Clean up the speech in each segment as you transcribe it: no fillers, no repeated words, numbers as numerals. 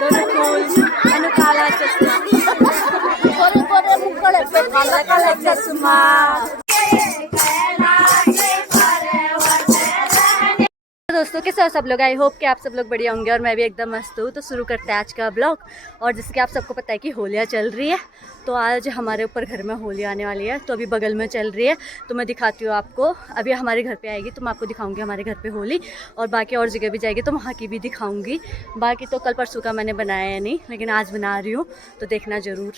दोनों फूल અને કાળા ચશ્મા કોરે કોરે મુકળે પે કાળા કાળા ચશ્મા। दोस्तों कैसे हो सब लोग? आई होप कि आप सब लोग बढ़िया होंगे और मैं भी एकदम मस्त हूँ। तो शुरू करते हैं आज का ब्लॉग। और जैसे कि आप सबको पता है कि होलियाँ चल रही है, तो आज हमारे ऊपर घर में होली आने वाली है। तो अभी बगल में चल रही है, तो मैं दिखाती हूँ आपको। अभी हमारे घर पे आएगी तो मैं आपको दिखाऊंगी हमारे घर पे होली, और बाकी और जगह भी जाएगी तो वहाँ की भी दिखाऊंगी। बाकी तो कल परसों का मैंने बनाया है नहीं, लेकिन आज बना रही हूँ, तो देखना ज़रूर।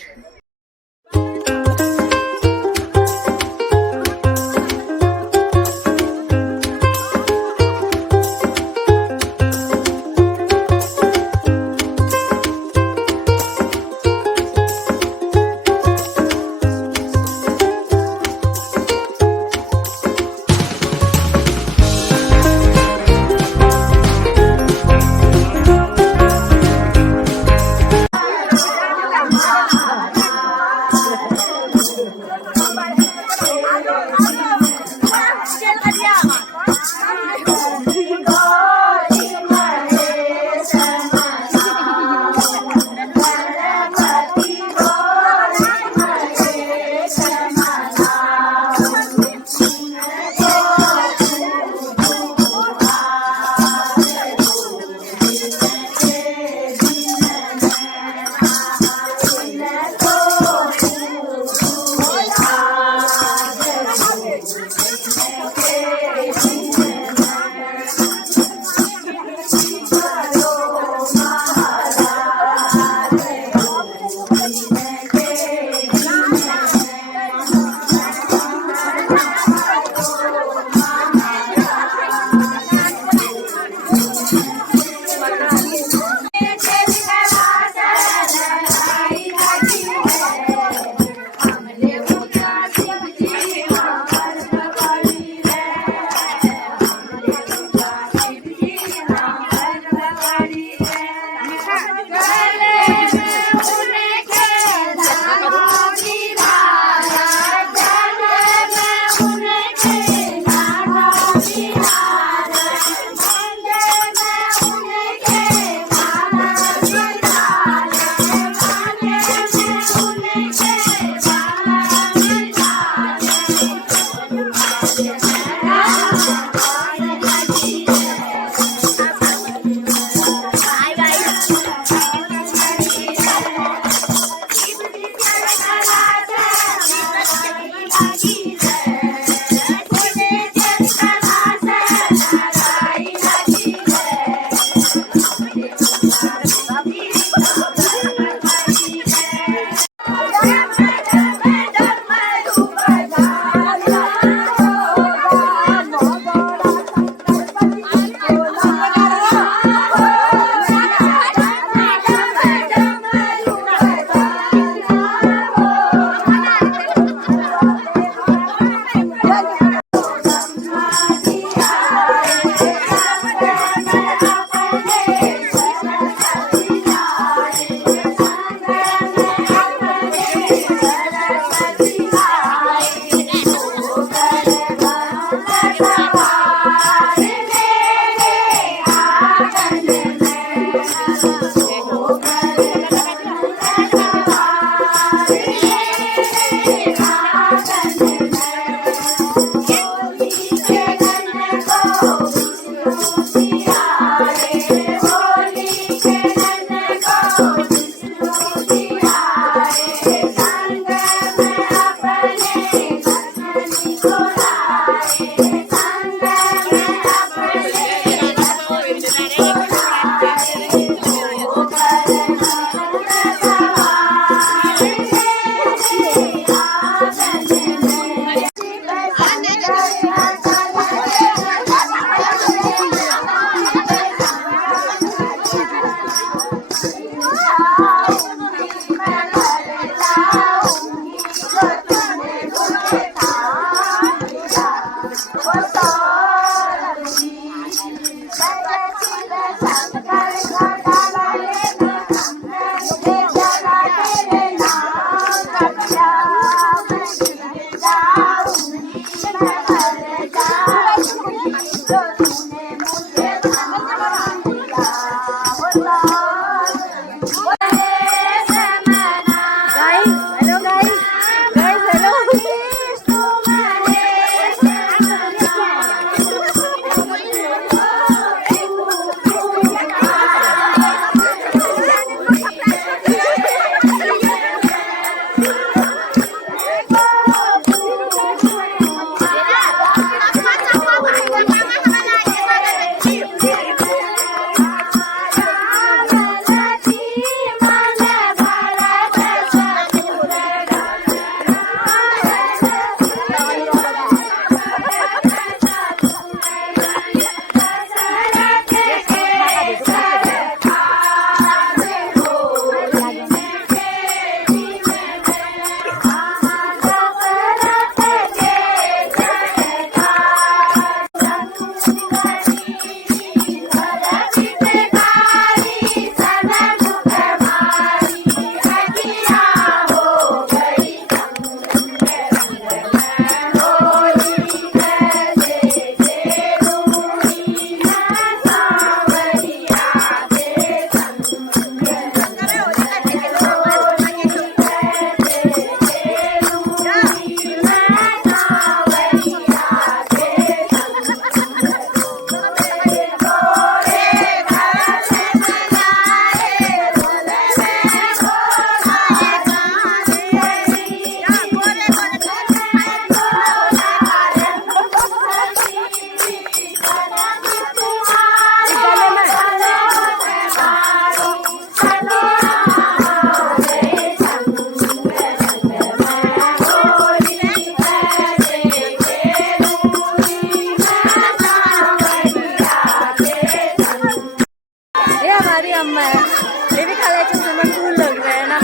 काले चश्मे में कूल लग रहे हैं ना।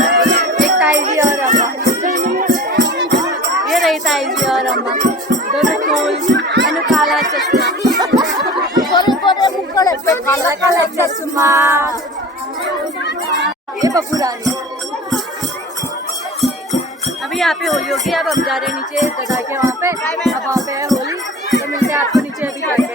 एक ताईजी और अम्मा, ये रही ताईजी और अम्मा दोनों कूल। अनु काला चश्मा, काला चश्मा, ये पप्पू रानी। अभी यहाँ पे होली होगी, अब हम जा रहे हैं नीचे दादा के वहाँ पे। अब वहाँ पे है होली, तो मिलते हैं आपको नीचे अभी जाके।